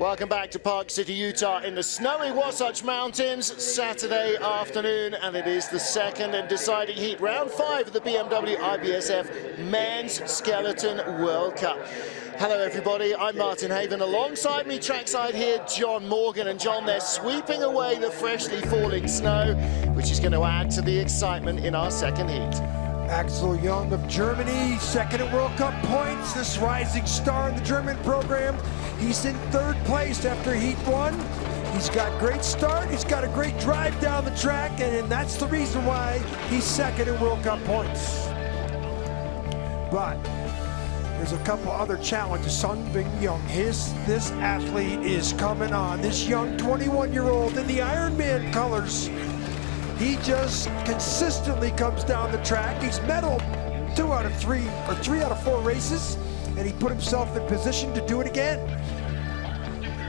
Welcome back to Park City, Utah in the snowy Wasatch Mountains, Saturday afternoon, and it is the second and deciding heat, round 5 of the BMW IBSF Men's Skeleton World Cup. Hello everybody, I'm Martin Haven. Alongside me trackside here, John Morgan. And John, they're sweeping away the freshly falling snow, which is going to add to the excitement in our second heat. Axel Jung of Germany, second at World Cup points, this rising star in the German program. He's in third place after Heat 1. He's got great start, he's got a great drive down the track, and that's the reason why he's second at World Cup points. But there's a couple other challenges. Sun Bing Young, this athlete is coming on. This young 21-year-old in the Ironman colors. He just consistently comes down the track. He's medaled 2 out of 3 or 3 out of 4 races, and he put himself in position to do it again.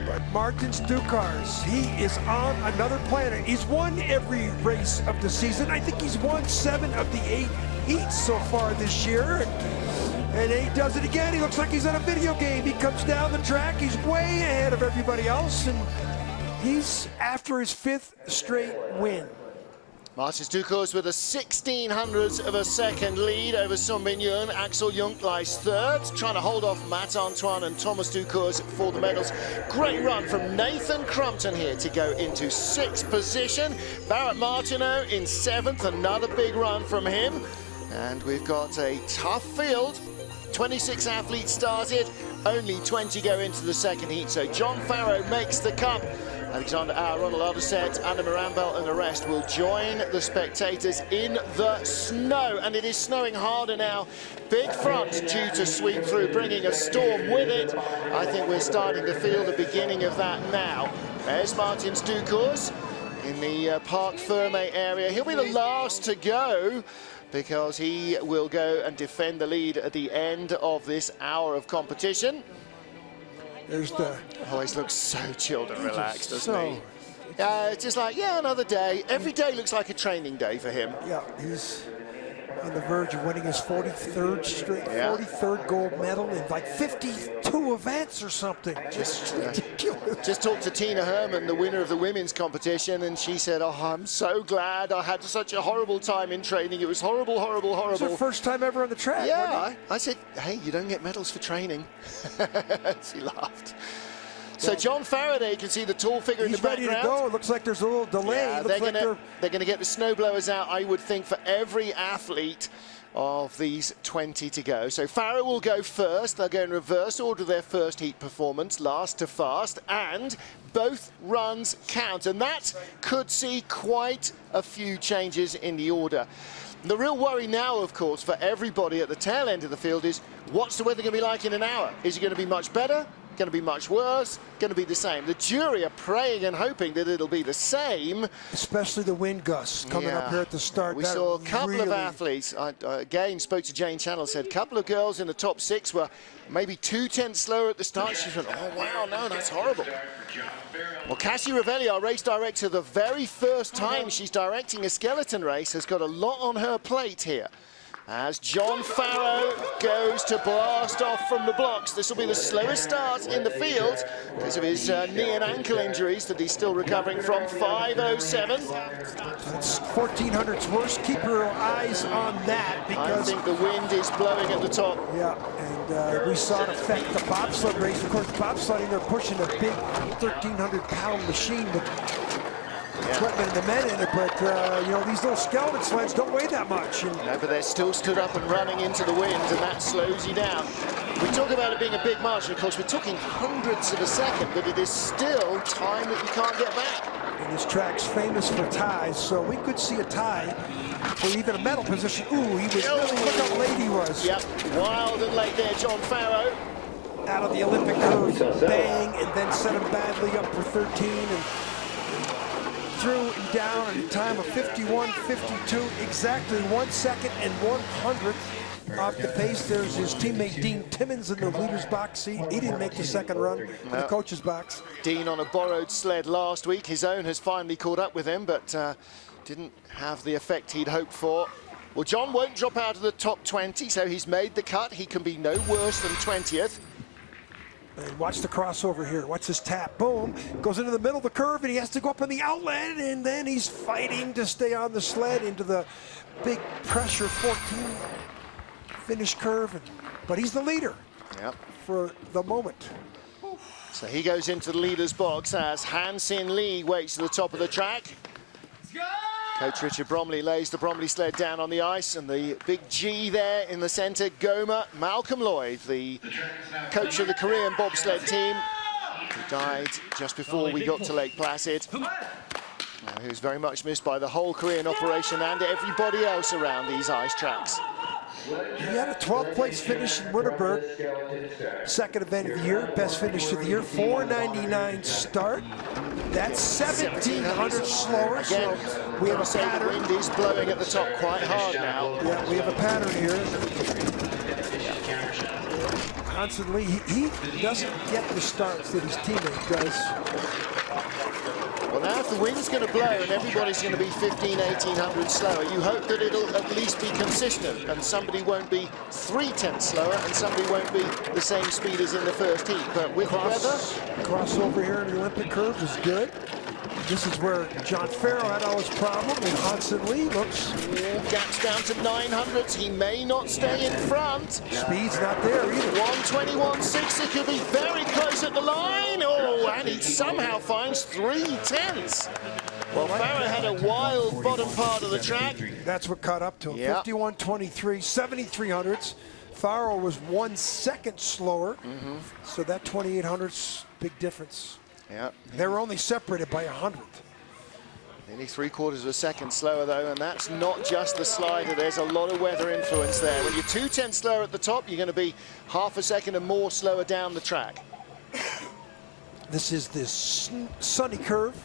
But Martin Stucars, he is on another planet. He's won every race of the season. I think he's won 7 of the 8 heats so far this year. And he does it again. He looks like he's on a video game. He comes down the track. He's way ahead of everybody else, and he's after his 5th straight win. Martin Stucars with a 1600ths of a second lead over Sun Bing Young. Axel Jung lies third, trying to hold off Matt Antoine and Thomas Stucars for the medals. Great run from Nathan Crumpton here to go into 6th position. Barrett Martineau in 7th, another big run from him. And we've got a tough field. 26 athletes started, only 20 go into the second heat. So John Farrow makes the cut. Alexander Auer, Ronald Alderset, Anna Marambel and the rest will join the spectators in the snow. And it is snowing harder now. Big front due to sweep through, bringing a storm with it. I think we're starting to feel the beginning of that now. There's Martin Stucars in the Parc Ferme area. He'll be the last to go, because he will go and defend the lead at the end of this hour of competition. There's the... Always looks so chilled and relaxed, doesn't he? It's just like, yeah, another day. Every day looks like a training day for him. Yeah, he's on the verge of winning his 43rd straight, 43rd gold medal in like 52 events or something. Just ridiculous. Just talked to Tina Herman, the winner of the women's competition, and she said, oh, I'm so glad. I had such a horrible time in training. It was horrible, horrible, horrible. It was her first time ever on the track. Yeah, I said, hey, you don't get medals for training. She laughed. So John Faraday, you can see the tall figure in the background. He's ready to go. It looks like there's a little delay. Yeah, they're going to get the snowblowers out, I would think, for every athlete of these 20 to go. So Farrow will go first. They'll go in reverse order their first heat performance, last to fast, and both runs count. And that could see quite a few changes in the order. The real worry now, of course, for everybody at the tail end of the field is, what's the weather going to be like in an hour? Is it going to be much better? Going to be much worse, going to be the same. The jury are praying and hoping that it'll be the same. Especially the wind gusts coming up here at the start. We saw a couple of athletes. I again spoke to Jane Channel, said a couple of girls in the top 6 were maybe 2/10 slower at the start. She said, oh wow, no, that's horrible. Well, Cassie Ravelli, our race director, the very first time she's directing a skeleton race, has got a lot on her plate here. As John Farrow goes to blast off from the blocks. This will be the slowest start in the field because of his knee and ankle injuries that he's still recovering from. 5:07. It's 1400s worse. Keep your eyes on that, because I think the wind is blowing at the top. Yeah, and we saw it affect the bobsled race. Of course, bobsledding, they're pushing a big 1,300-pound machine with equipment and the men in it, but you know, these little skeleton sleds don't weigh that much. And no, but they're still stood up and running into the wind, and that slows you down. We talk about it being a big margin. Of course, we're talking hundredths of a second, but it is still time that you can't get back. And this track's famous for ties, so we could see a tie or even a medal position. Ooh, he was really, look how late he was. Yep, wild and late there, John Farrow. Out of the Olympic curve, bang, and then set him badly up for 13, and through and down in a time of 51.52, exactly 1 second and 1/100th off the pace. There's his teammate Dean Timmons in the leader's box seat. He didn't make the second run in the coach's box. Dean on a borrowed sled last week. His own has finally caught up with him, but didn't have the effect he'd hoped for. Well, John won't drop out of the top 20, so he's made the cut. He can be no worse than 20th. And watch the crossover here. Watch this tap. Boom. Goes into the middle of the curve, and he has to go up on the outlet, and then he's fighting to stay on the sled into the big pressure 14 finish curve. But he's the leader for the moment. So he goes into the leader's box as Han-Sin Lee waits at the top of the track. Coach Richard Bromley lays the Bromley sled down on the ice, and the big G there in the center, Goma. Malcolm Lloyd, the coach of the Korean bobsled team, who died just before we got to Lake Placid. Who's very much missed by the whole Korean operation and everybody else around these ice tracks. He had a 12th place finish in Winterberg, second event of the year, best finish of the year, 4:99 start. That's 1,700 slower. Again, so we have a pattern. The wind is blowing at the top quite hard now. Yeah, we have a pattern here. Constantly, he doesn't get the starts that his teammate does. Well, now if the wind's going to blow and everybody's going to be 1,500–1,800 slower, you hope that it'll at least be consistent and somebody won't be 3/10 slower and somebody won't be the same speed as in the first heat. But with the weather... Crossover here in the Olympic curve is good. This is where John Farrow had all his problem, and Han-Sin Lee looks... Gaps down to 900s. He may not stay in front. Speed's not there either. 1:21.60 could be very close at the line. Oh, and he somehow finds 3/10. Well, Farrow had a wild bottom part of the track. That's what caught up to him. 51.23, 7,300s. Farrow was 1 second slower, so that 2,800's big difference. Yeah. They were only separated by 100th. Nearly 3/4 of a second slower, though, and that's not just the slider. There's a lot of weather influence there. When you're 2/10 slower at the top, you're going to be half a second and more slower down the track. This is this sunny curve,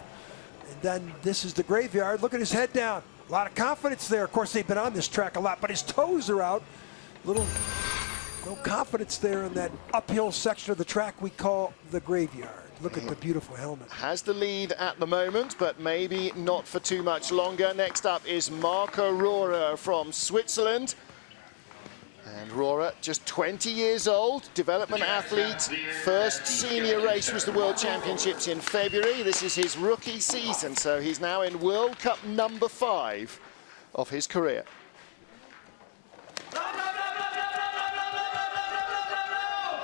and then this is the graveyard. Look at his head down. A lot of confidence there. Of course, they've been on this track a lot, but his toes are out. No confidence there in that uphill section of the track we call the graveyard. Look at the beautiful helmet. Has the lead at the moment, but maybe not for too much longer. Next up is Marco Rohrer from Switzerland. And Rohrer, just 20 years old, development athlete. First senior race was the World Championships in February. This is his rookie season, so he's now in World Cup number 5 of his career.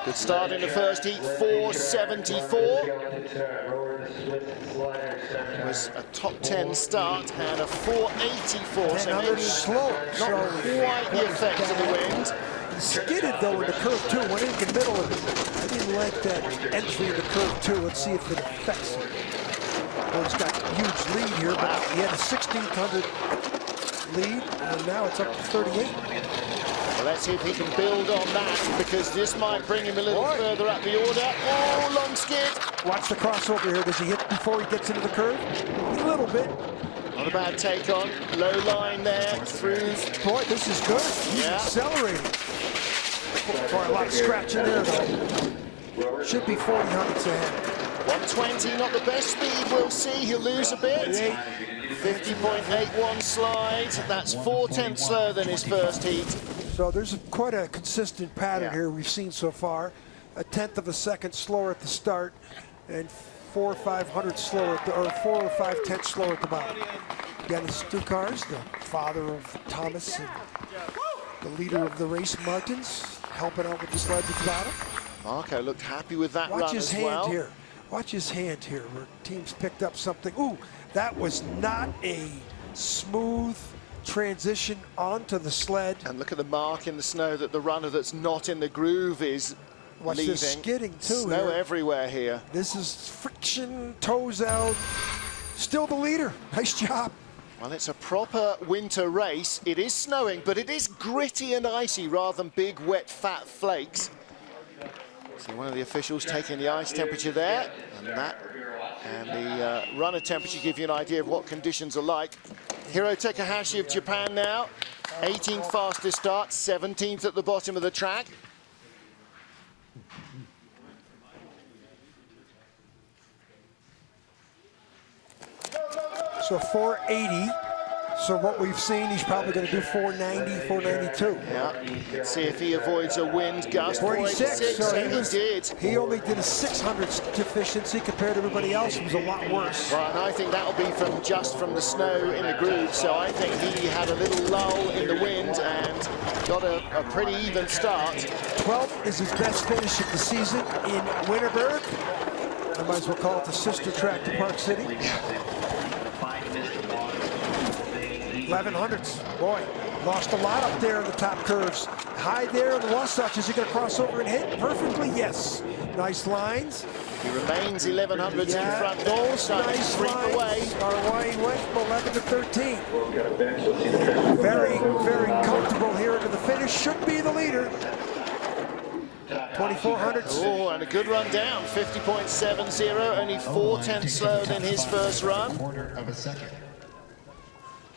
Good start in the first heat, 4:74. It was a top 10 start and a 4:84, so maybe slow. Not quite the effect of the wind. He skidded though in the curve two, went in the middle of it. I didn't like that entry in the curve two. Let's see if it affects him. Well, he's got a huge lead here, but he had a 1,600 lead, and now it's up to 38. Well, let's see if he can build on that, because this might bring him a little further up the order. Oh, long skid. Watch the crossover here. Does he hit before he gets into the curve? A little bit. Not a bad take on. Low line there through. Boy, this is good. He's accelerating. Boy, a lot of scratch in there, though. Should be 40 hundredths ahead. 120, not the best speed. We'll see. He'll lose a bit. 50.81 slide. That's 4/10 slower than his first heat. So there's quite a consistent pattern here we've seen so far. 1/10 of a second slower at the start, and 4 or 5 hundredths slower at the, or 4 or 5/10 slower at the bottom. Again, it's Stukars, the father of Thomas and the leader of the race, Martins, helping out with the sled at the bottom. Marco looked happy with that Watch run his as hand well. here. Watch his hand here, where teams picked up something. Ooh, that was not a smooth transition onto the sled. And look at the mark in the snow that the runner that's not in the groove is Watch leaving. this skidding too. Snow here. everywhere here. This is friction, toes out. Still the leader. Nice job. Well, it's a proper winter race. It is snowing, but it is gritty and icy rather than big, wet, fat flakes. See one of the officials taking the ice temperature there, and the runner temperature give you an idea of what conditions are like. Hiro Takahashi of Japan now, 18th fastest start, 17th at the bottom of the track. So 480, So what we've seen, he's probably going to do 490, 492. Yeah, let's see if he avoids a wind gust. 486, so he did. He only did a 600 deficiency compared to everybody else, who was a lot worse. Well, and I think that'll be from the snow in the groove, so I think he had a little lull in the wind and got a pretty even start. 12th is his best finish of the season in Winterberg. I might as well call it the sister track to Park City. 1100s, boy, lost a lot up there in the top curves. High there in the Wasatch. Is he going to cross over and hit perfectly? Yes. Nice lines. He remains 1100s in front. Those nice creep away. He went from 11 to 13. Very, very comfortable here into the finish. Should be the leader. 2400s. Oh, and a good run down. 50.70, only 4/10 slower than his first run.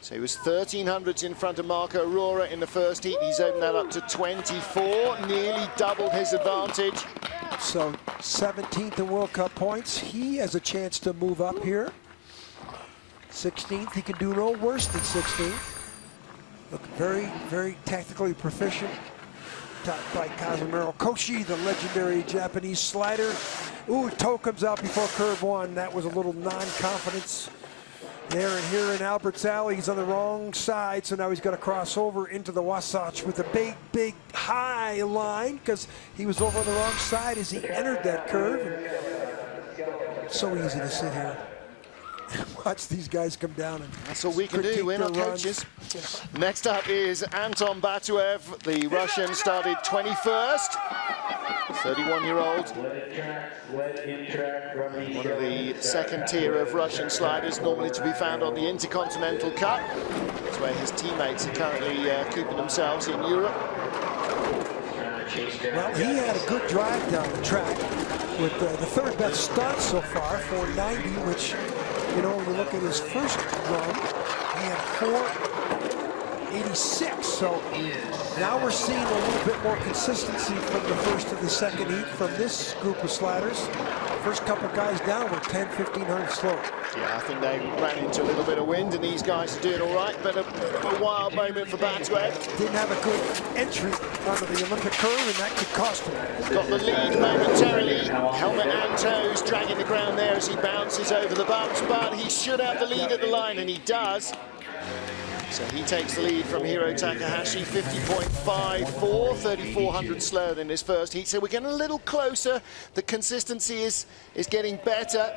So he was 1300s in front of Marco Aurora in the first heat. He's opened that up to 24, nearly doubled his advantage. So 17th in World Cup points. He has a chance to move up here. 16th, he can do no worse than 16th. Look, very, very tactically proficient. Topped by Kazumiro Koshi, the legendary Japanese slider. Ooh, toe comes out before curve one. That was a little non-confidence there, and here in Albert's Alley, he's on the wrong side, so now he's got to cross over into the Wasatch with a big, big high line, because he was over on the wrong side as he entered that curve. It's so easy to sit here and watch these guys come down. And that's all we can do, we're not coaches. Next up is Anton Batuev. The Russian started 21st. 31-year-old. One of the second tier of Russian sliders, normally to be found on the Intercontinental Cup. That's where his teammates are currently keeping themselves in Europe. Well, he had a good drive down the track with the third best start so far, 490, which, you know, when you look at his first run, he had 486. So now we're seeing a little bit more consistency from the first to the second heat from this group of sliders. First couple guys down were 10, 1500 slow. Yeah, I think they ran into a little bit of wind, and these guys are doing all right, but a wild moment for Batuev. Didn't have a good entry onto the Olympic curve, and that could cost him. Got the lead momentarily. Helmet and toes dragging the ground there as he bounces over the bumps, but he should have the lead at the line, and he does. So he takes the lead from Hiro Takahashi, 50.54, 3,400 slower than his first heat. So we're getting a little closer. The consistency is getting better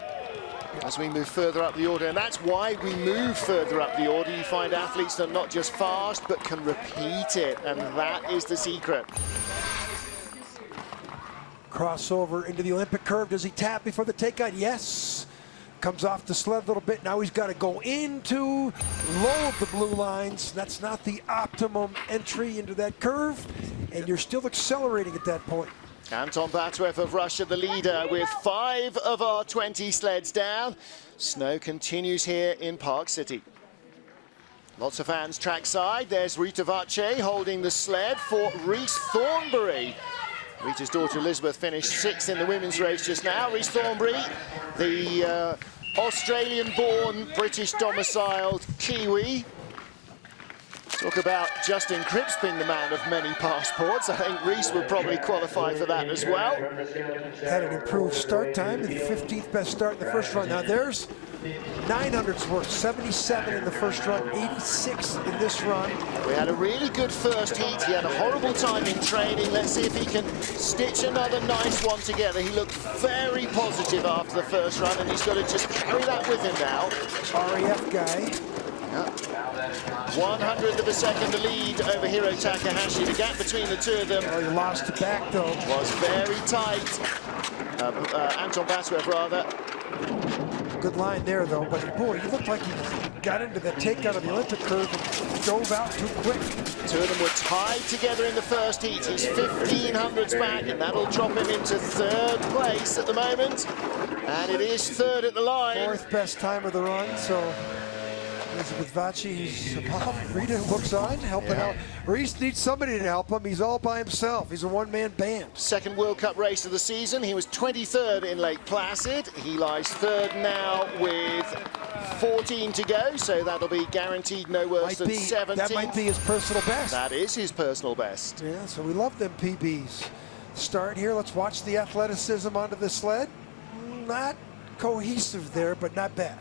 as we move further up the order. And that's why we move further up the order. You find athletes that are not just fast, but can repeat it. And that is the secret. Crossover into the Olympic curve. Does he tap before the takeout? Yes. Comes off the sled a little bit. Now he's got to go into low of the blue lines. That's not the optimum entry into that curve, and you're still accelerating at that point. Anton Batuev of Russia, the leader, with 5 of our 20 sleds down. Snow continues here in Park City. Lots of fans trackside. There's Rita Vace holding the sled for Reese Thornbury. Rita's daughter Elizabeth finished 6th in the women's race just now. Reese Thornbury, the Australian-born, British-domiciled Kiwi. Talk about Justin Cripps being the man of many passports. I think Reese would probably qualify for that as well. Had an improved start time, the 15th best start in the first run. Now there's 900's worth, 77 in the first run, 86 in this run. We had a really good first heat. He had a horrible time in training. Let's see if he can stitch another nice one together. He looked very positive after the first run, and he's got to just carry that with him now. RAF guy. Yeah. 100th of a second to lead over Hiro Takahashi. The gap between the two of them he lost it back, though. Was very tight. Anton Batuev, rather. Good line there, though, but boy, he looked like he got into the takeout of the Olympic curve and dove out too quick. Two of them were tied together in the first heat. He's 1500s back, and that'll drop him into 3rd place at the moment. And it is 3rd at the line. 4th best time of the run, so Elizabeth Vace, Rita looks on, helping out. Reese needs somebody to help him. He's all by himself. He's a one-man band. Second World Cup race of the season. He was 23rd in Lake Placid. He lies 3rd now with 14 to go, so that'll be guaranteed no worse than 17. That might be his personal best. That is his personal best. Yeah, so we love them PBs. Start here, let's watch the athleticism onto the sled. Not cohesive there, but not bad.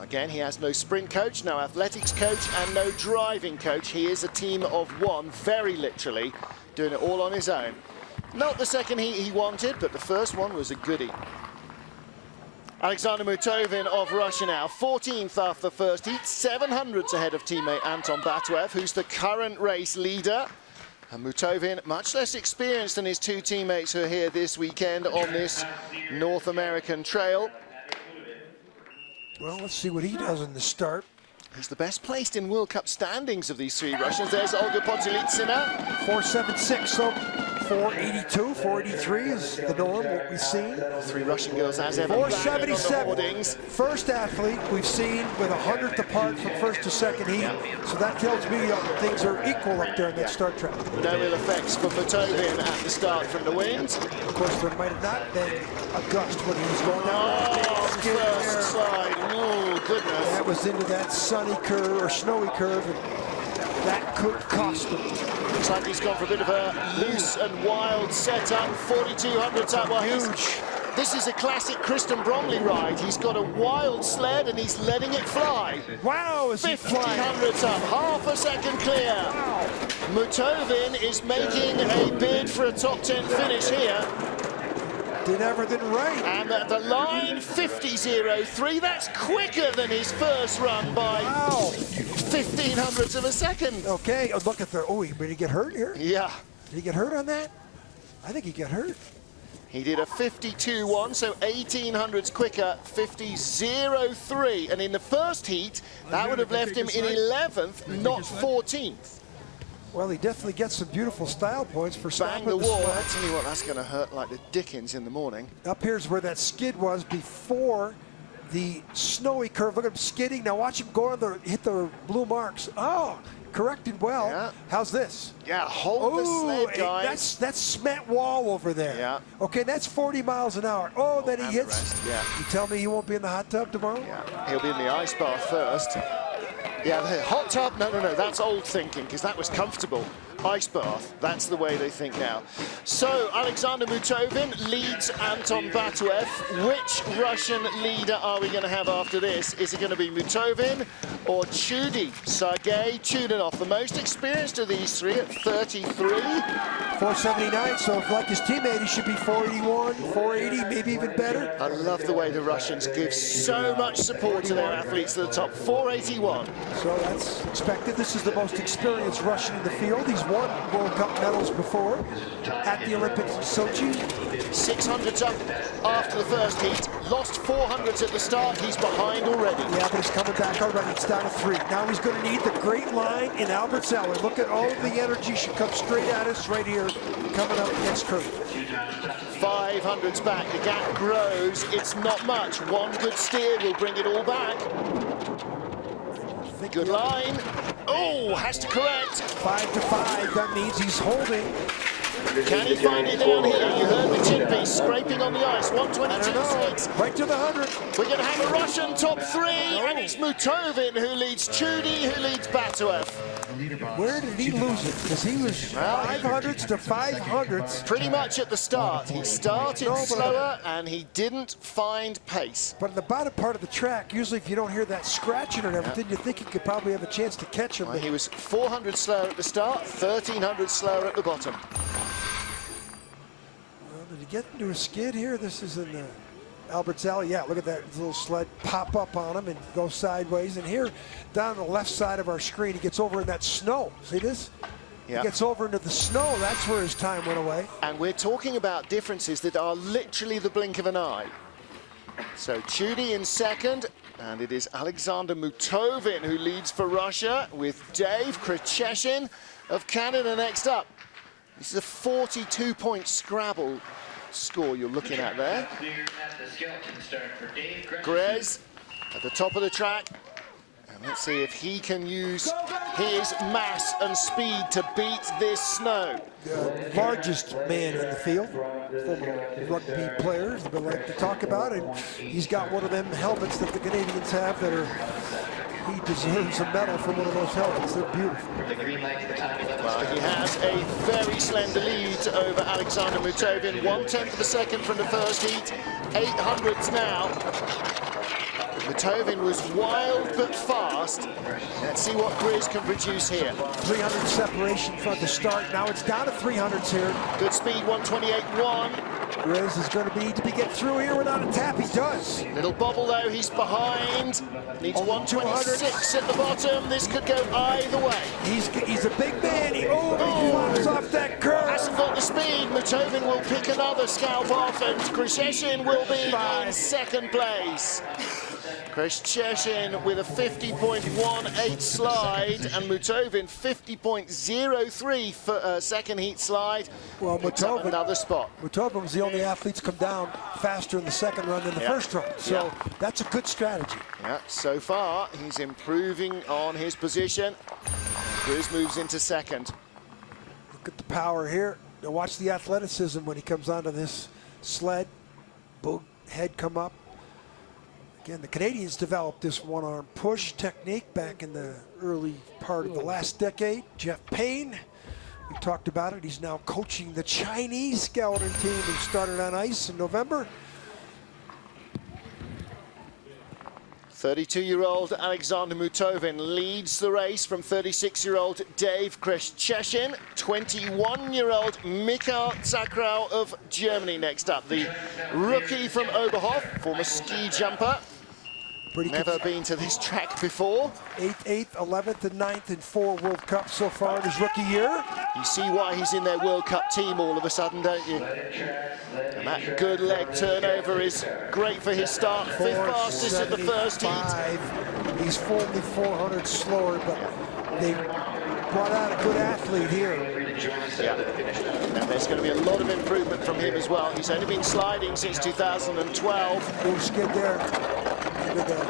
Again, he has no sprint coach, no athletics coach, and no driving coach. He is a team of one, very literally, doing it all on his own. Not the second heat he wanted, but the first one was a goodie. Alexander Mutovin of Russia now, 14th after the first heat, 700s ahead of teammate Anton Batuev, who's the current race leader. And Mutovin, much less experienced than his two teammates who are here this weekend on this North American trail. Well, let's see what he does in the start. He's the best placed in World Cup standings of these three Russians. There's Olga Podzelitsina. 4.76, so 4.82, 4.83 is the norm, what we've seen. Three Russian girls as ever. 4.77, first athlete we've seen with 100th apart from first to second heat. So that tells me things are equal up there in that start track. No ill effects for Mutovin at the start from the wind. Of course, there might have not been a gust when he was going down. First slide. Oh, goodness. That was into that sunny curve or snowy curve, and that could cost him. Looks like he's gone for a bit of a loose and wild setup. 4,200 up. Well, huge. This is a classic Kristen Bromley ride. He's got a wild sled and he's letting it fly. Wow, is he flying? 1,500 up, half a second clear. Wow. Mutovin is making a bid for a top 10 finish here. Did everything right. And at the line, 50.03. That's quicker than his first run by 1,500ths of a second. Okay, oh, look at the, oh, did he get hurt here? Yeah. Did he get hurt on that? I think he got hurt. He did a 52.1, so 1,800ths quicker, 50.03. And in the first heat, that would have left him in 11th, not 14th. Well, he definitely gets some beautiful style points for bang the wall. I tell you what, that's going to hurt like the dickens in the morning. Up here's where that skid was before the snowy curve. Look at him skidding. Now watch him go on the hit the blue marks. Oh, corrected well. Yeah. How's this? Yeah, hold the sled, guys. That's cement wall over there. Yeah. Okay, that's 40 miles an hour. Oh, then he hits. Yeah. You tell me he won't be in the hot tub tomorrow? Yeah, he'll be in the ice bath first. Yeah, the hot tub, no, that's old thinking, because that was comfortable. Ice bath, that's the way they think now. So, Alexander Mutovin leads Anton Batuev. Which Russian leader are we going to have after this? Is it going to be Mutovin or Chudy? Sergei Chudinov, the most experienced of these three at 33. 479, so if like his teammate, he should be 481, 480, maybe even better. I love the way the Russians give so much support to their athletes to the top. 481. So that's expected. This is the most experienced Russian in the field. He's won World Cup medals before at the Olympics in Sochi. 600s up after the first heat. Lost 400s at the start. He's behind already. Yeah, but he's coming back already. It's down to 3. Now he's going to need the great line in Albertsalon. Look at all the energy should come straight at us right here, coming up next curve. 500s back. The gap grows. It's not much. One good steer will bring it all back. Good line. Oh, has to correct. 5 to 5. That means he's holding. Can he find it down here? You heard the chin piece scraping on the ice. 122.6. Right to the 100. We're going to have a Russian top 3, and it's Mutovin who leads Chudy, who leads Batuev. Where did he lose it? Because he was 500s to 500s. Pretty much at the start. He started slower, and he didn't find pace. But in the bottom part of the track, usually if you don't hear that scratching and everything, you think he could probably have a chance to catch him. Well, he was 400 slower at the start, 1,300 slower at the bottom. Well, did he get into a skid here? This is in the Albert's Alley. Yeah, look at that little sled pop up on him and go sideways. And here, down the left side of our screen, he gets over in that snow. See this? Yeah. He gets over into the snow. That's where his time went away. And we're talking about differences that are literally the blink of an eye. So Chudy in second, and it is Alexander Mutovin who leads for Russia, with Dave Krecheshin of Canada next up. This is a 42-point Scrabble score you're looking at there. Grez at the top of the track. Let's see if he can use his mass and speed to beat this snow. The largest man in the field, former rugby players that we like to talk about, and he's got one of them helmets that the Canadians have that are, he deserves a medal for one of those helmets. They're beautiful. Well, he has a very slender lead over Alexander Mutovin, 1/10 of a second from the first heat, 800s now. Mutovin was wild but fast. Let's see what Grizz can produce here. 300 separation from the start. Now it's down to 300s here. Good speed, 128.1. Grizz is going to need to get through here without a tap. He does. Little bobble though, he's behind. Needs 126 at the bottom. This could go either way. He's a big man. He flies off that curve. Hasn't got the speed. Mutovin will pick another scalp off, and Krzyzewski will be in second place. Krzyzewski with a 50.18 slide, and Mutovin 50.03 for second heat slide. Well, Mutovin, another spot. Mutovin was the only athlete to come down faster in the second run than the first run, so that's a good strategy. Yeah, so far he's improving on his position. Grizz moves into second. Look at the power here. Now watch the athleticism when he comes onto this sled. Boom, head come up. Again, the Canadians developed this one-arm push technique back in the early part of the last decade. Jeff Payne, we talked about it. He's now coaching the Chinese skeleton team who started on ice in November. 32-year-old Alexander Mutovin leads the race from 36-year-old Dave Krzyzewski. 21-year-old Mikhail Zakrau of Germany next up. The rookie from Oberhof, former ski jumper. Never been to this track before. 8th, 11th, and 9th in 4 World Cups so far in his rookie year. You see why he's in their World Cup team all of a sudden, don't you? And that good leg turnover is great for his start. 5th fastest at the first heat. He's only 400 slower, but they brought out a good athlete here. Yeah, and there's going to be a lot of improvement from him as well. He's only been sliding since 2012. Little skid there into the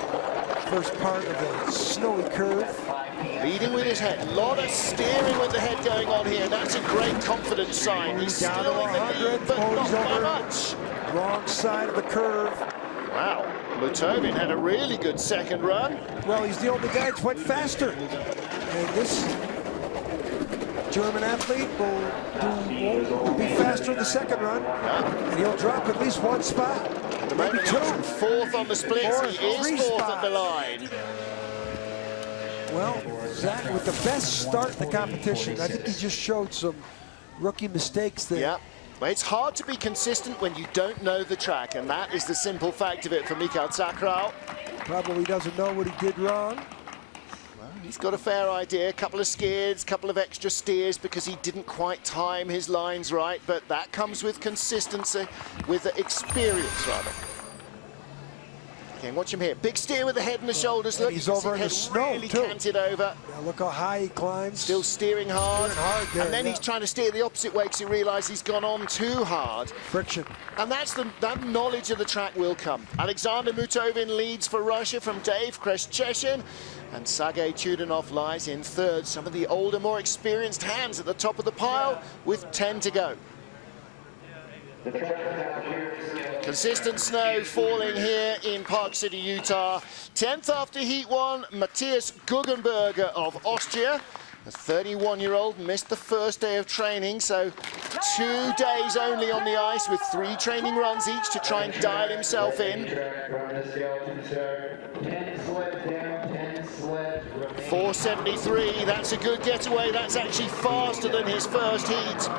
first part of the snowy curve. Leading with his head. A lot of steering with the head going on here. That's a great confidence sign. He's down still to in the 100, lead, but not by over. much. Wrong side of the curve. Wow, Mutovin had a really good second run. Well, he's the only guy that went faster. And this German athlete will be faster in the second run, and he'll drop at least 1 spot. Maybe 2. 4th on the splits. He is 4th at the line. Well, Zach with the best start in the competition. I think he just showed some rookie mistakes there. Yeah, well, it's hard to be consistent when you don't know the track, and that is the simple fact of it for Mikhail Zakrau. Probably doesn't know what he did wrong. He's got a fair idea, a couple of skids, a couple of extra steers because he didn't quite time his lines right, but that comes with consistency, with experience rather. Okay, watch him here. Big steer with the head and the shoulders. Look, he's over in the snow really too. Canted over. Now look how high he climbs. Still steering hard. There, and then he's trying to steer the opposite way because he realizes he's gone on too hard. Friction. And that knowledge of the track will come. Alexander Mutovin leads for Russia from Dave Krzyzewski. And Sergei Chudanov lies in 3rd. Some of the older, more experienced hands at the top of the pile with 10 to go. Consistent snow falling here in Park City, Utah. 10th after Heat 1, Matthias Guggenberger of Austria. The 31-year-old missed the first day of training, so 2 days only on the ice with 3 training runs each to try and dial himself in. 473, that's a good getaway. That's actually faster than his first heat.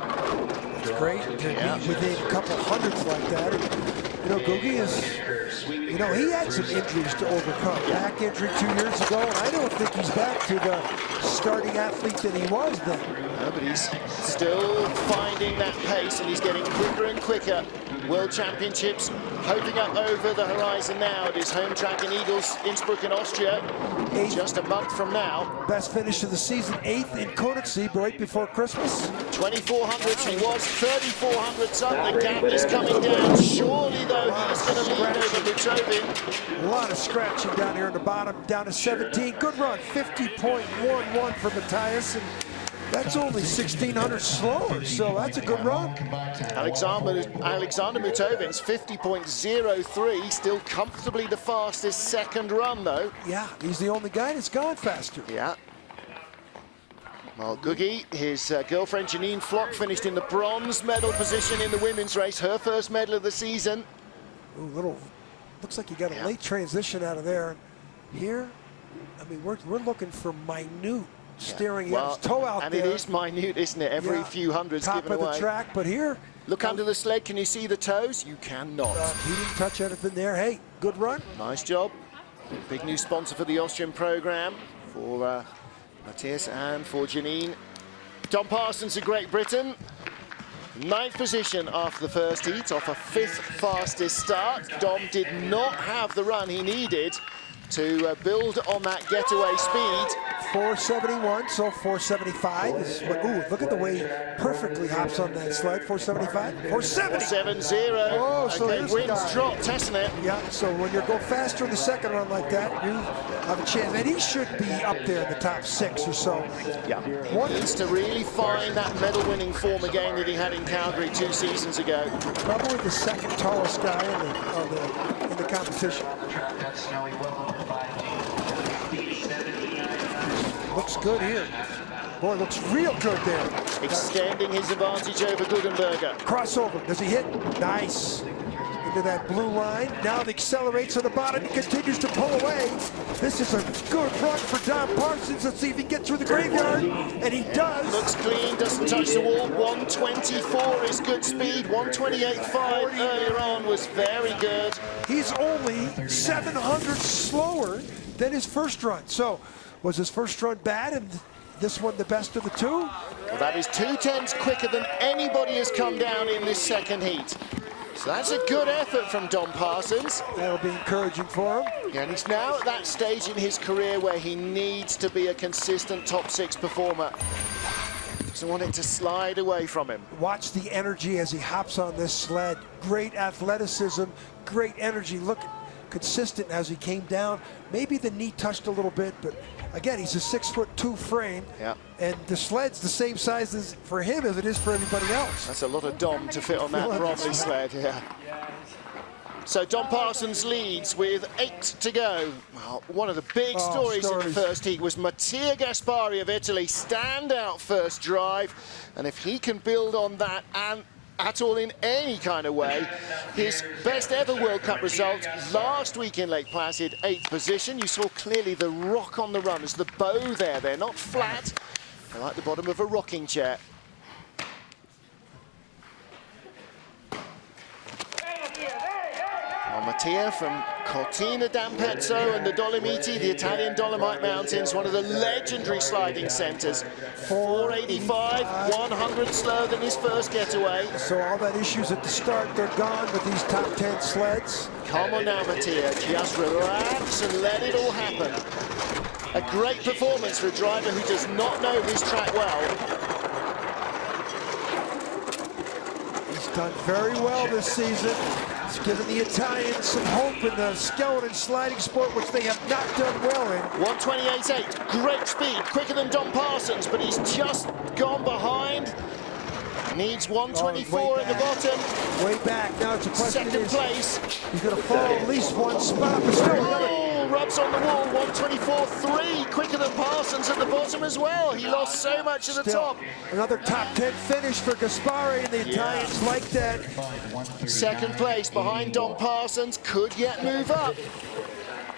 It's great to be within a couple hundredths like that. And, you know, Googie is, you know, he had some injuries to overcome. Back injury 2 years ago, and I don't think he's back to the starting athlete that he was then. No, but he's still finding that pace, and he's getting quicker and quicker. World Championships hoping up over the horizon now at his home track in Innsbruck in Austria, just a month from now. Best finish of the season, 8th in Königssee, right before Christmas. 2400s, he was 3400s up. The gap is coming down. Surely, though, he's going to lead over Mutovin. A lot of scratching down here in the bottom, down to 17. Good run, 50.11 for Matthias. And that's only 1600 slower, so that's a good run. Alexander Mutovin's 50.03, still comfortably the fastest second run, though. Yeah, he's the only guy that's gone faster. Yeah. Well, Gugi, his girlfriend Janine Flock finished in the bronze medal position in the women's race, her first medal of the season. Ooh, looks like you got a late transition out of there. Here, I mean, we're looking for minute steering. Well, his toe out and there. It is minute, isn't it? Every few hundreds top given of away. The track, but here. Look under the sled, can you see the toes? You cannot. He didn't touch anything there. Hey, good run. Nice job. Big new sponsor for the Austrian program, for Matthias and for Janine. Dom Parsons of Great Britain, 9th position after the first heat, off a 5th fastest start. Dom did not have the run he needed to build on that getaway speed. 471, so 475 is what, ooh, look at the way he perfectly hops on that sled. 475, 470. 470. Oh, so okay, winds dropped, hasn't it? Yeah, so when you go faster in the second run like that, you have a chance. And he should be up there in the top 6 or so. Yeah, he needs to really find that medal-winning form again that he had in Calgary 2 seasons ago. Probably the second tallest guy in the competition. Looks good here. Boy, looks real good there. Extending his advantage over Guggenberger. Crossover, does he hit? Nice. Into that blue line. Now he accelerates to the bottom. He continues to pull away. This is a good run for Dom Parsons. Let's see if he gets through the graveyard. And he does. Looks clean, doesn't touch the wall. 124 is good speed. 128.5 earlier on was very good. He's only 700 slower than his first run. So, was his first run bad and this one the best of the two? Well, that is 2/10 quicker than anybody has come down in this second heat. So that's a good effort from Dom Parsons. That'll be encouraging for him. Yeah, and he's now at that stage in his career where he needs to be a consistent top 6 performer. Doesn't want it to slide away from him. Watch the energy as he hops on this sled. Great athleticism, great energy. Look, consistent as he came down. Maybe the knee touched a little bit, but again, he's a 6'2" frame. Yeah. And the sled's the same size as for him as it is for everybody else. That's a lot of Dom to fit on that Bromley sled, yeah. So Dom Parsons leads with 8 to go. Well, one of the big stories in the first heat was Mattia Gaspari of Italy, standout first drive. And if he can build on that and at all in any kind of way, his best ever World Cup result last week in Lake Placid, 8th position. You saw clearly the rock on the run as the bow there. They're not flat. They're like the bottom of a rocking chair. Well, Mattia from Cortina d'Ampezzo and the Dolomiti, the Italian Dolomite Mountains, one of the legendary sliding centres. 485, 100 slower than his first getaway. So all that issues at the start, they're gone with these top 10 sleds. Come on now, Mattia, just relax and let it all happen. A great performance for a driver who does not know this track well. He's done very well this season. He's given the Italians some hope in the skeleton sliding sport, which they have not done well in. 128.8, great speed, quicker than Dom Parsons, but he's just gone behind. Needs 124 at the bottom. Way back, now it's a question. Second place. He's going to fall at least one spot, but still another. Rubs on the wall, 124.3, quicker than Parsons at the bottom as well. He lost so much at the top. Another top 10 finish for Gaspari, and the Italians like that. Second place behind Dom Parsons, could yet move up.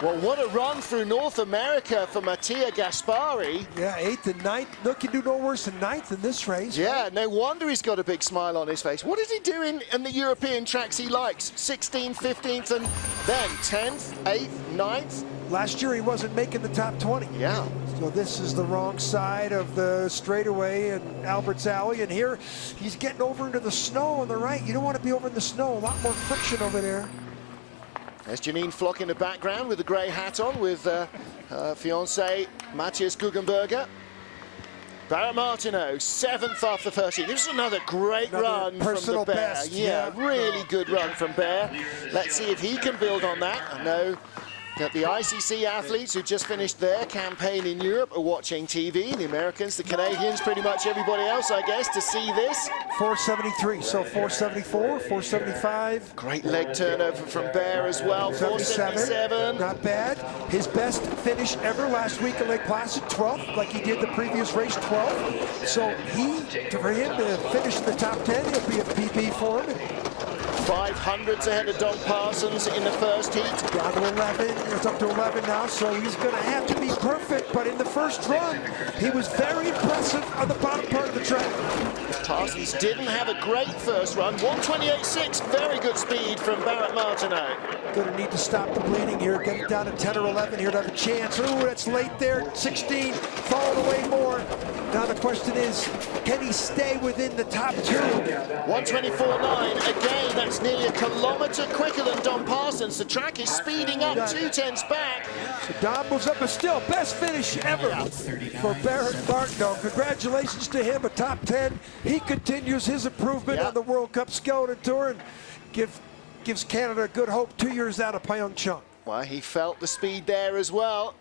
Well, what a run through North America for Mattia Gaspari. Yeah, 8th and 9th. Look, can do no worse than 9th in this race. Yeah, no wonder he's got a big smile on his face. What is he doing in the European tracks he likes? 16th, 15th, and then 10th, 8th, 9th. Last year he wasn't making the top 20. Yeah. So this is the wrong side of the straightaway in Albert's Alley, and here he's getting over into the snow on the right. You don't want to be over in the snow, a lot more friction over there. There's Janine Flock in the background with the grey hat on with her fiancé Matthias Guggenberger. Barrett Martineau, 7th off the first heat. This is another great run from the Bear. Best, yeah, really good run from Bear. Let's see if he can build on that. I know that the ICC athletes who just finished their campaign in Europe are watching TV. The Americans, the Canadians, pretty much everybody else, I guess, to see this. 473, so 474, 475. Great leg turnover from Bear as well, 477. Not bad. His best finish ever last week at Lake Placid, 12th, like he did the previous race, 12th. So for him to finish in the top 10, it'll be a PB for him. 500s ahead of Don Parsons in the first heat. Down to 11, it's up to 11 now, so he's going to have to be perfect, but in the first run, he was very impressive on the bottom part of the track. Parsons didn't have a great first run, 128.6, very good speed from Barrett Martineau. Going to need to stop the bleeding here, get it down to 10 or 11 here to have a chance. Ooh, that's late there, 16, falling away more. Now the question is, can he stay within the top 2? 124.9, again, that's nearly a kilometre quicker than Don Parsons. The track is speeding up, 2/10s back. So Don moves up, but still, best finish ever for Barrett Martineau. Congratulations to him, a top 10. He continues his improvement on the World Cup Skeleton Tour and gives Canada good hope 2 years out of Pyeongchang. Well, he felt the speed there as well.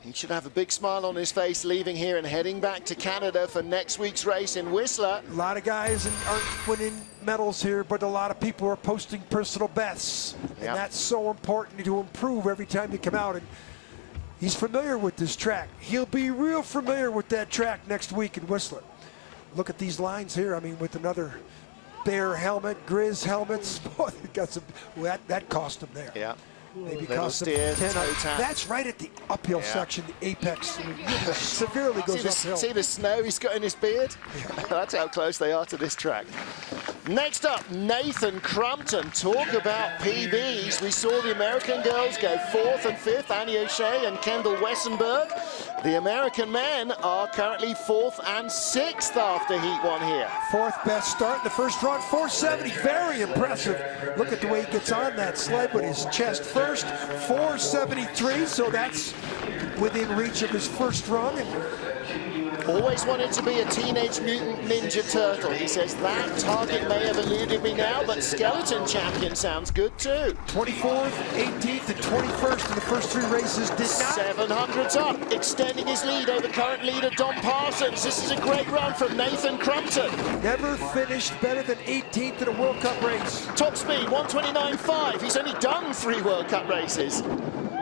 He should have a big smile on his face leaving here and heading back to Canada for next week's race in Whistler. A lot of guys aren't winning medals here, but a lot of people are posting personal bests. And that's so important to improve every time you come out. And he's familiar with this track. He'll be real familiar with that track next week in Whistler. Look at these lines here. I mean, with another Bear helmet, Grizz helmets. Boy, they got some, that cost them there. Yeah. Maybe cost them 10. That's right at the uphill section, the apex. Severely goes uphill. See the snow he's got in his beard? That's how close they are to this track. Next up, Nathan Crumpton. Talk about PBs. We saw the American girls go 4th and 5th, Annie O'Shea and Kendall Wessenberg. The American men are currently 4th and 6th after Heat 1 here. 4th best start in the first run, 470, very impressive. Look at the way he gets on that sled with his chest first, 473, so that's within reach of his first run. Always wanted to be a Teenage Mutant Ninja Turtle. He says that target may have eluded me now, but skeleton champion sounds good too. 24th, 18th, and 21st in the first 3 races did not. 700s up, extending his lead over current leader Don Parsons. This is a great run from Nathan Crumpton. Never finished better than 18th in a World Cup race. Top speed, 129.5. He's only done 3 World Cup races.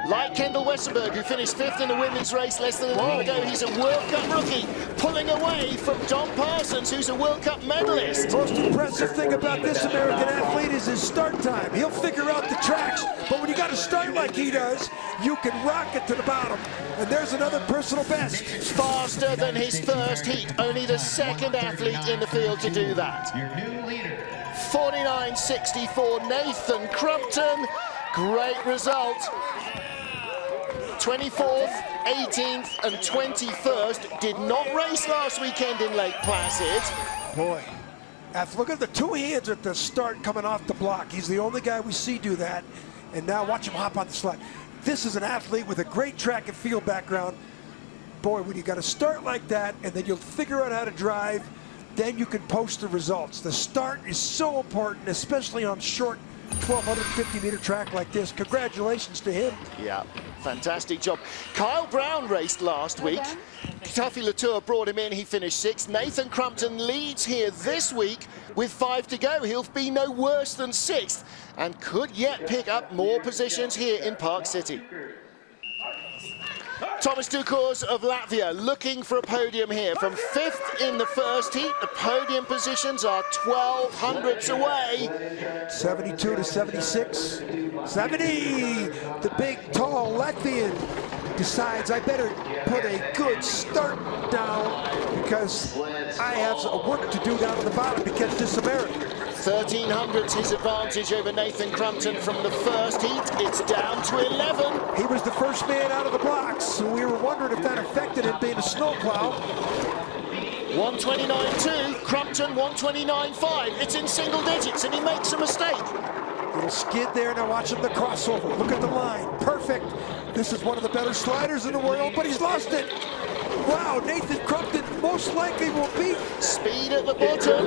Like Kendall Wessenberg, who finished 5th in the women's race less than a year ago, he's a World Cup rookie, pulling away from Don Parsons, who's a World Cup medalist. Most impressive thing about this American athlete is his start time. He'll figure out the tracks, but when you got to start like he does, you can rocket to the bottom. And there's another personal best. Faster than his first heat, only the 2nd athlete in the field to do that. 49.64, Nathan Crumpton, great result. 24th, 18th, and 21st did not race last weekend in Lake Placid. Boy, look at the 2 hands at the start coming off the block. He's the only guy we see do that. And now watch him hop on the sled. This is an athlete with a great track and field background. Boy, when you got to start like that, and then you'll figure out how to drive, then you can post the results. The start is so important, especially on short 1,250-meter track like this. Congratulations to him. Yeah, fantastic job. Kyle Brown raced last week. Tuffy Latour brought him in. He finished 6th. Nathan Crumpton leads here this week with 5 to go. He'll be no worse than 6th and could yet pick up more positions here in Park City. Thomas Dukors of Latvia looking for a podium here. From 5th in the first heat, the podium positions are 1,200s away. 72 to 76. 70! The big, tall Latvian decides I better put a good start down because I have work to do down at the bottom to catch this American. 1300's his advantage over Nathan Crumpton from the first heat. It's down to 11. He was the first man out of the blocks, so we were wondering if that affected him being a snowplow. 129.2, Crumpton 129.5. It's in single digits, and he makes a mistake. Little skid there. Now watch him the crossover. Look at the line. Perfect. This is one of the better sliders in the world, but he's lost it. Wow, Nathan Crumpton most likely will beat. Speed at the bottom.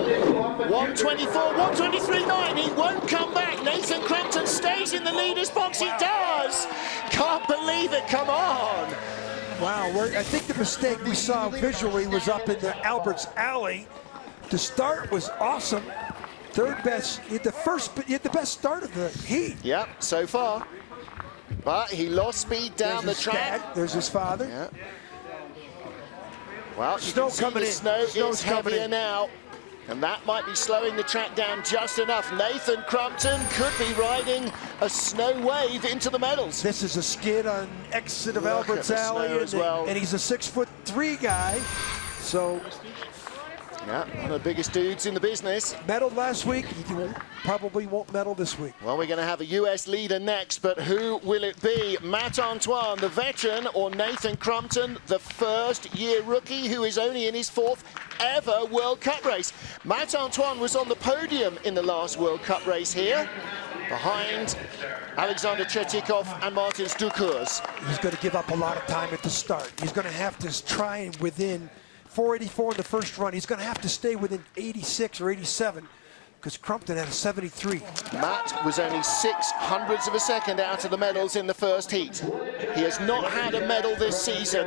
124, 123.9. He won't come back. Nathan Crumpton stays in the leader's box. He does. Can't believe it. Come on. Wow, I think the mistake we saw visually was up in the Albert's alley. The start was awesome. Third best, he had the best start of the heat. Yep, so far. But he lost speed down the track. Dad. There's his father. Yeah. Well, you Snow can see coming the in. snow Snow's is coming heavier in. now. And that might be slowing the track down just enough. Nathan Crumpton could be riding a snow wave into the medals. This is a skid on exit of Look Albert's at the alley, snow as well. and he's a 6'3" guy. So yeah, one of the biggest dudes in the business. medaled last week. He probably won't medal this week. Well, we're going to have a US leader next, but who will it be? Matt Antoine, the veteran, or Nathan Crumpton, the first-year rookie who is only in his 4th ever World Cup race? Matt Antoine was on the podium in the last World Cup race here, behind Alexander Tretyakov and Martin Stukurz. He's going to give up a lot of time at the start. He's going to have to try and within 484 in the first run. He's going to have to stay within 86 or 87 because Crumpton had a 73. Matt was only 600ths of a second out of the medals in the first heat. He has not had a medal this season.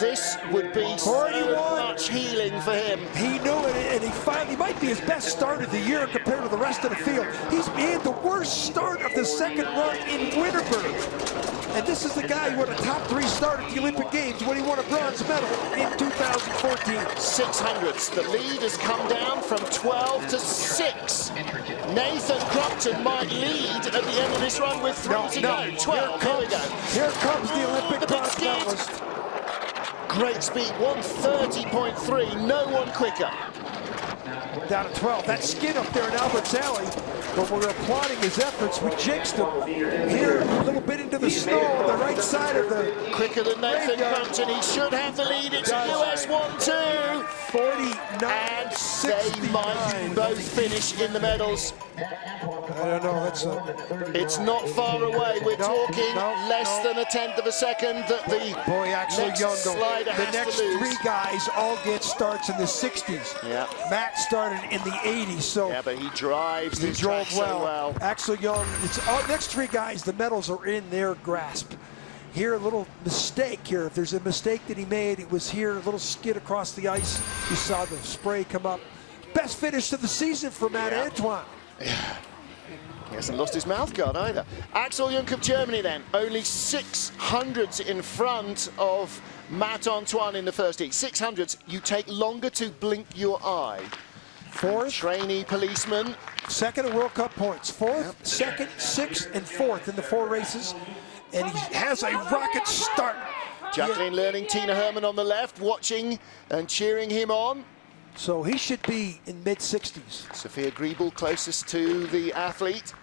This would be so 41. much healing for him. He knew it, and he finally might be his best start of the year compared to the rest of the field. He had the worst start of the second run in Winterberg. And this is the guy who had a top 3 start at the Olympic Games when he won a bronze medal in 2014. 600ths. The lead has come down from 12 to 6. Nathan Crumpton might lead at the end of this run with 3 to go. 12. Here we go. Here comes the Olympic The big bronze skid. medalist. Great speed. 130.3. No one quicker. Down to 12. That skid up there in Albert's alley, when we were applauding his efforts, we jinxed him. Here, a little bit into the snow on the right side of the... Quicker than Nathan Crumpton. He should have the lead. It's a US 1-2. 49, And they 69. might both finish in the medals. I don't know, It's not far away. We're talking less than a 1/10 of a second that the boy, Axel next Young, slider the has next to lose. 3 guys all get starts in the 60s. Yeah. Matt started in the 80s, so Yeah, but he drives he this drove track so well. Axel Young, it's all next 3 guys, the medals are in their grasp. Here, a little mistake here. If there's a mistake that he made, it was here, a little skid across the ice. You saw the spray come up. Best finish of the season for Matt Antoine. He hasn't lost his mouth guard either. Axel Jung of Germany then, only 600ths in front of Matt Antoine in the first heat. 600ths, you take longer to blink your eye. 4th, Trainee policeman. 2nd in World Cup points. 4th, 2nd, 6th, and 4th in the 4 races. And he has a rocket start. Jacqueline Learning, Tina Herman on the left, watching and cheering him on. So he should be in mid-60s. Sophia Griebel closest to the athlete.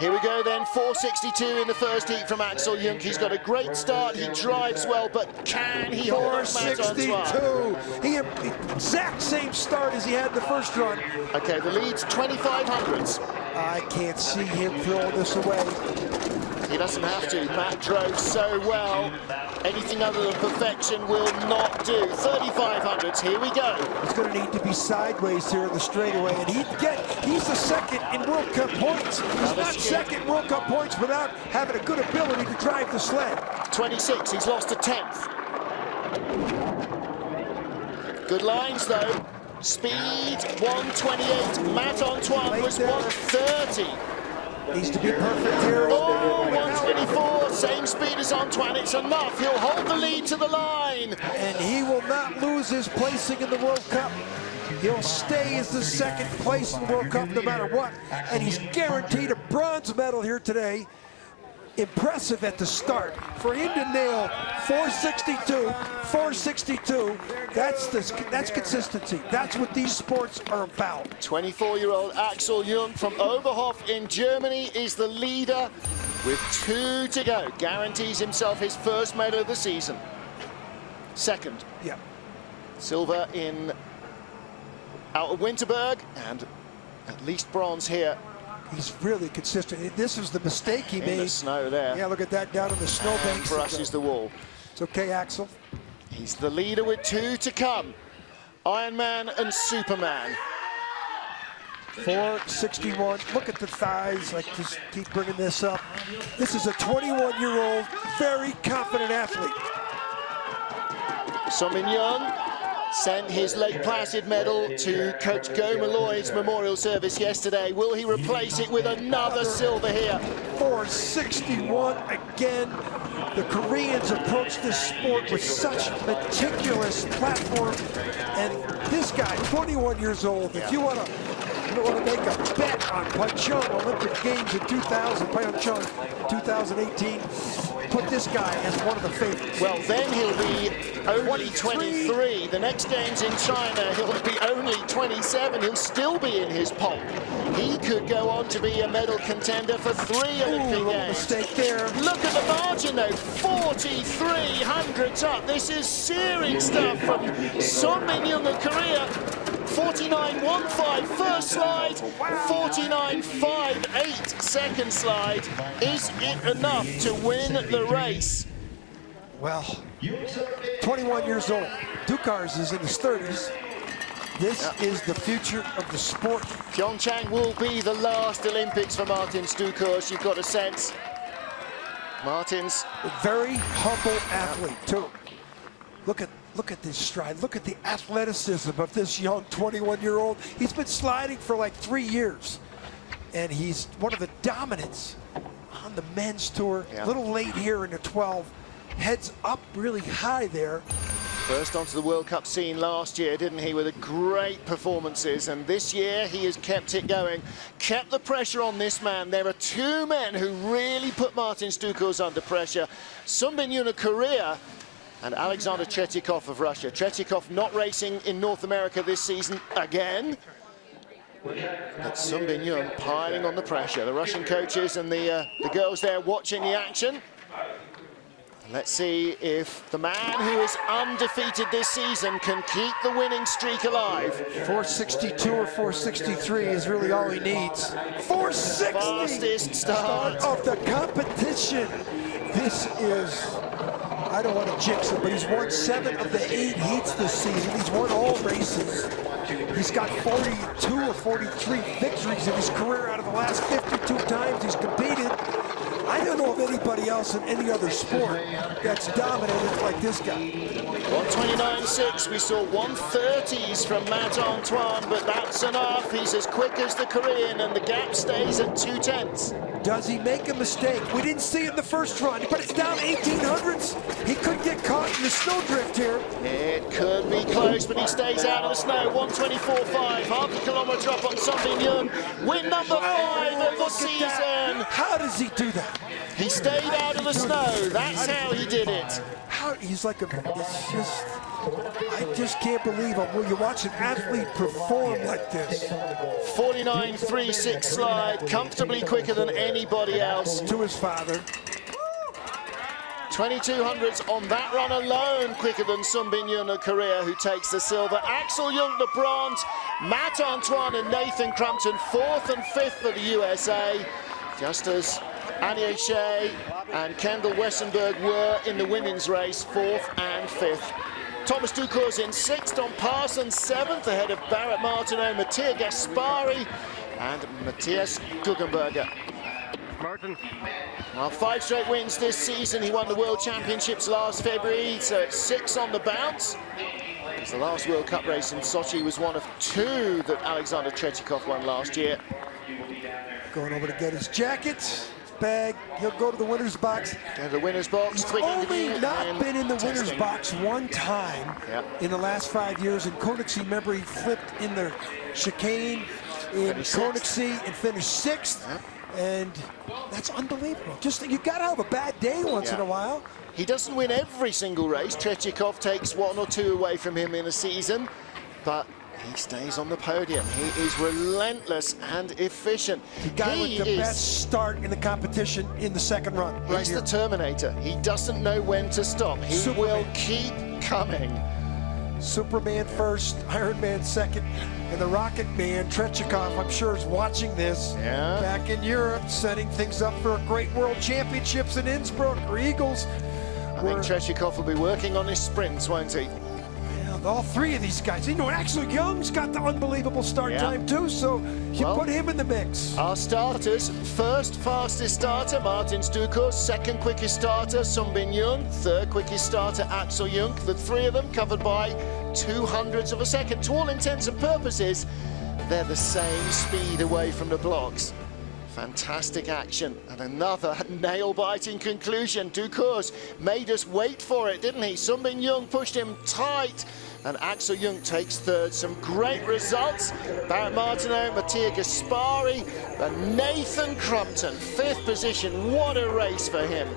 Here we go then, 462 in the first heat from Axel Jung. He's got a great start, he drives well, but can he hold off Matt Antoine? 462. He had the exact same start as he had the first run. Okay, the lead's 2500ths. I can't see him throwing this away. He doesn't have to. Matt drove so well. Anything other than perfection will not do. 3500ths, here we go. It's going to need to be sideways here in the straightaway, and he's the 2nd in World Cup points. He's not 2nd in World Cup points without having a good ability to drive the sled. 26, he's lost a 10th. Good lines though. Speed 128. Matt Antoine was 130. Needs to be perfect here. Oh, 124, same speed as Antoine. It's enough. He'll hold the lead to the line. And he will not lose his placing in the World Cup. He'll stay as the 2nd place in the World Cup no matter what. And he's guaranteed a bronze medal here today. impressive at the start. For him to nail 462, that's consistency. That's what these sports are about. 24-year-old Axel Jung from Oberhof in Germany is the leader with 2 to go. Guarantees himself his first medal of the season. Second. Yeah. Silver out of Winterberg, and at least bronze here. He's really consistent. This was the mistake he made. In the snow there. Yeah, look at that down on the snowbanks. Brushes the wall. It's okay, Axel. He's the leader with 2 to come. Iron Man and Superman. 461. Look at the thighs. I just keep bringing this up. This is a 21-year-old, very confident athlete. Sunbin Young sent his Lake Placid medal to Coach Go Malloy's memorial service yesterday. Will he replace it with another silver here? 461 again. The Koreans approach this sport with such meticulous platform. And this guy, 21 years old, if you want to make a bet on Pyeongchang Olympic Games in 2018, put this guy as one of the favorites. Well, then he'll be only 23. The next game's in China, he'll be only 27. He'll still be in his poll. He could go on to be a medal contender for 3 Olympic Games. Mistake there. Look at the margin, though. 43 hundredths up. This is searing stuff from Sunbin Young of Korea. 49.15 first slide, 49.58 second slide. Is it enough to win the race? Well, 21 years old. Dukars is in his 30s. This is the future of the sport. Pyeongchang will be the last Olympics for Martin Dukars, you've got a sense. Martin's a very humble athlete, too. Look at this stride. Look at the athleticism of this young 21-year-old. He's been sliding for like 3 years, and he's one of the dominants on the men's tour. A little late here in the 12. Heads up really high there. First onto the World Cup scene last year, didn't he, with great performances, and this year he has kept it going, kept the pressure on this man. There are 2 men who really put Martin Dukars under pressure. Sunbin Young of Korea and Alexander Tretyakov of Russia. Tretyakov not racing in North America this season again. But Sunbin Young piling on the pressure. The Russian coaches and the girls there watching the action. Let's see if the man who is undefeated this season can keep the winning streak alive. 462 or 463 is really all he needs. 460! Fastest start of the competition. This is, I don't want to jinx it, but he's won 7 of the 8 heats this season. He's won all races. He's got 42 or 43 victories in his career out of the last 52 times he's competed. I don't know of anybody else in any other sport that's dominated like this guy. 129.6, we saw 130s from Matt Antoine, but that's enough. He's as quick as the Korean, and the gap stays at 2/10. Does he make a mistake? We didn't see it in the first run, but it's down 1800ths. He could get caught in the snowdrift here. It could be close, but he stays out of the snow. 124.5, half a kilometre drop on Sunbin Young. Win number 5 of the season. How does he do that? He stayed out of the snow. That's how he did it. He's like a, it's just, I just can't believe him. When you watch an athlete perform like this. 49.36 slide, comfortably quicker than anybody else. To his father. 2200s on that run alone, quicker than Sunbin Young of Korea, who takes the silver. Axel Jung the bronze. Matt Antoine and Nathan Crumpton 4th and 5th for the USA. Just as Annie O'Shea and Kendall Wessenberg were in the women's race, 4th and 5th. Thomas Dukars in 6th on Parsons, 7th ahead of Barrett Martineau, Mattia Gaspari and Matthias Guggenberger. Martin. Well, 5 straight wins this season. He won the World Championships last February, so it's 6 on the bounce. It's the last World Cup race in Sochi was one of 2 that Alexander Tretyakov won last year. Going over to get his jacket. Bag, he'll go to the winner's box. Go to the winner's box. He's only not been in the winner's box one time in the last 5 years. In Koenigsee, remember, he flipped in the chicane in Koenigsee and finished 6th. And that's unbelievable. Just, you got to have a bad day once in a while. He doesn't win every single race. Tretyakov takes 1 or 2 away from him in a season, but he stays on the podium. He is relentless and efficient. The guy with the best start in the competition in the second run. He's the Terminator. He doesn't know when to stop. He will keep coming. Superman first, Iron Man second, and the Rocket Man, Tretyakov, I'm sure is watching this back in Europe, setting things up for a great World Championships in Innsbruck or Eagles. I think Tretyakov will be working on his sprints, won't he? All 3 of these guys. You know, Axel Young's got the unbelievable start time too, so you put him in the mix. Our starters: first fastest starter, Martin Stukos; second quickest starter, Sunbin Young; third quickest starter, Axel Jung. The 3 of them covered by 200ths of a second. To all intents and purposes, they're the same speed away from the blocks. Fantastic action, and another nail-biting conclusion. Ducours made us wait for it, didn't he? Sunbin Young pushed him tight, and Axel Jung takes third. Some great results. Barrett Martineau, Mattia Gaspari, and Nathan Crumpton, 5th position. What a race for him.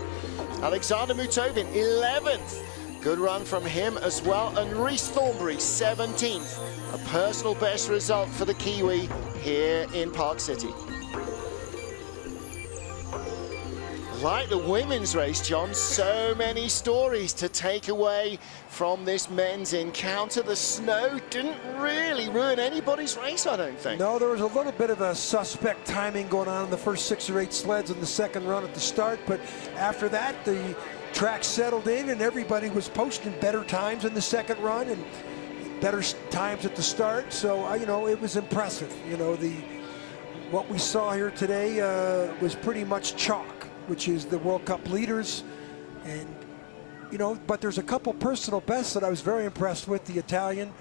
Alexander Mutovin, 11th. Good run from him as well. And Rhys Thornberry, 17th. A personal best result for the Kiwi here in Park City. Like the women's race, John, so many stories to take away from this men's encounter. The snow didn't really ruin anybody's race, I don't think. No, there was a little bit of a suspect timing going on in the first 6 or 8 sleds in the second run at the start, but after that, the track settled in and everybody was posting better times in the second run and better times at the start. So, you know, it was impressive. You know, what we saw here today was pretty much chalk, which is the World Cup leaders. And, you know, but there's a couple personal bests that I was very impressed with. The Italian,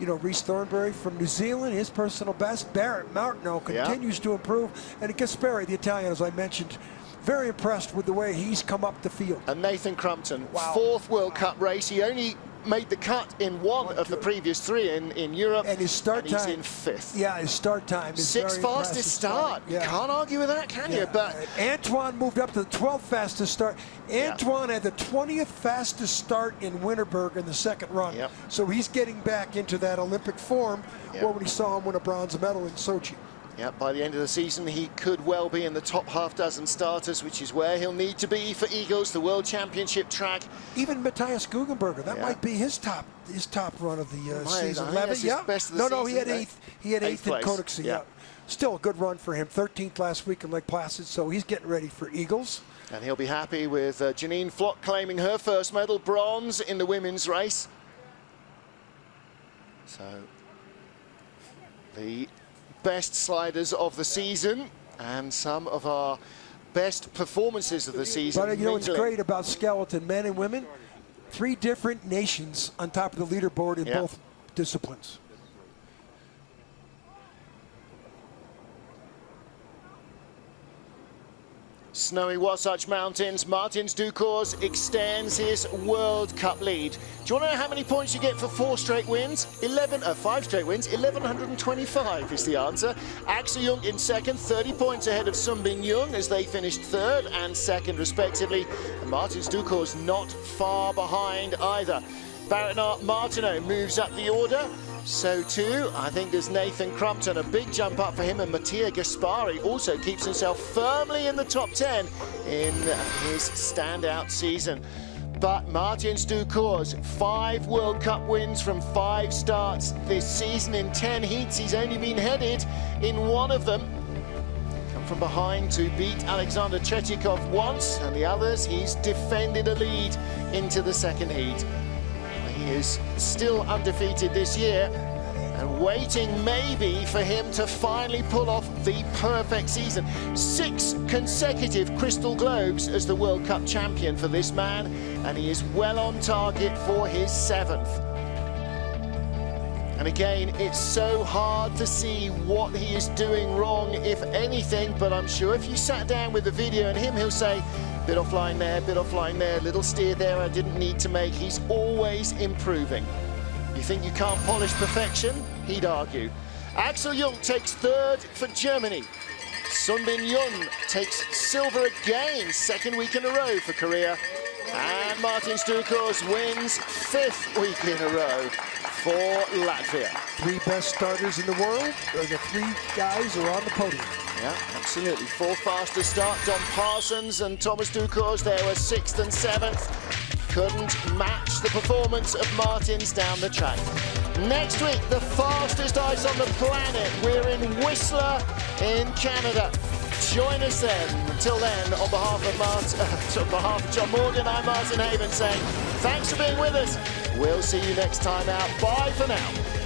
you know, Rhys Thornberry from New Zealand, his personal best. Barrett Martineau continues to improve. And Gaspari, the Italian, as I mentioned, very impressed with the way he's come up the field. And Nathan Crumpton, 4th World Cup race. He only made the cut in one of the previous 3 in Europe, and his start time, he's in 5th. Yeah, his start time is 6th fastest start. Can't argue with that, can you? But Antoine moved up to the 12th fastest start. Antoine had the 20th fastest start in Winterberg in the second run. So he's getting back into that Olympic form where when he saw him win a bronze medal in Sochi. By the end of the season, he could well be in the top half-dozen starters, which is where he'll need to be for Eagles, the World Championship track. Even Matthias Guggenberger, that might be his top run of the season. 11th, best of the season. He had 8th. He had 8th in Koenigsegg. Still a good run for him. 13th last week in Lake Placid, so he's getting ready for Eagles. And he'll be happy with Janine Flock claiming her first medal, bronze in the women's race. So the best sliders of the season and some of our best performances of the season. But you know what's great about skeleton, men and women? 3 different nations on top of the leaderboard in both disciplines. Snowy Wasatch Mountains, Martin Ducours extends his World Cup lead. Do you want to know how many points you get for 4 straight wins? 5 straight wins, 1,125 is the answer. Axel Jung in second, 30 points ahead of Sunbin Young as they finished 3rd and 2nd respectively. And Martin Ducours not far behind either. Barrett Martineau moves up the order. So too, I think, does Nathan Crumpton. A big jump up for him, and Mattia Gaspari also keeps himself firmly in the top 10 in his standout season. But Martin Ducours, 5 World Cup wins from 5 starts this season. In 10 heats, he's only been headed in 1 of them. Come from behind to beat Alexander Tretyakov once, and the others, he's defended a lead into the 2nd heat. He is still undefeated this year and waiting maybe for him to finally pull off the perfect season. 6 consecutive Crystal Globes as the World Cup champion for this man, and he is well on target for his 7th. And again, it's so hard to see what he is doing wrong, if anything, but I'm sure if you sat down with the video and him, he'll say, bit offline there, bit offline there, little steer there I didn't need to make. He's always improving. You think you can't polish perfection? He'd argue. Axel Jung takes 3rd for Germany. Sunbin Yun takes silver again, second week in a row for Korea. And Martin Stukos wins 5th week in a row for Latvia. 3 best starters in the world are the 3 guys who are on the podium. Yeah, absolutely. 4th fastest start, Don Parsons and Thomas Dukos. They were 6th and 7th. Couldn't match the performance of Martins down the track. Next week, the fastest ice on the planet. We're in Whistler in Canada. Join us then. Until then, on behalf of John Morgan, I'm Martin Haven saying thanks for being with us. We'll see you next time out. Bye for now.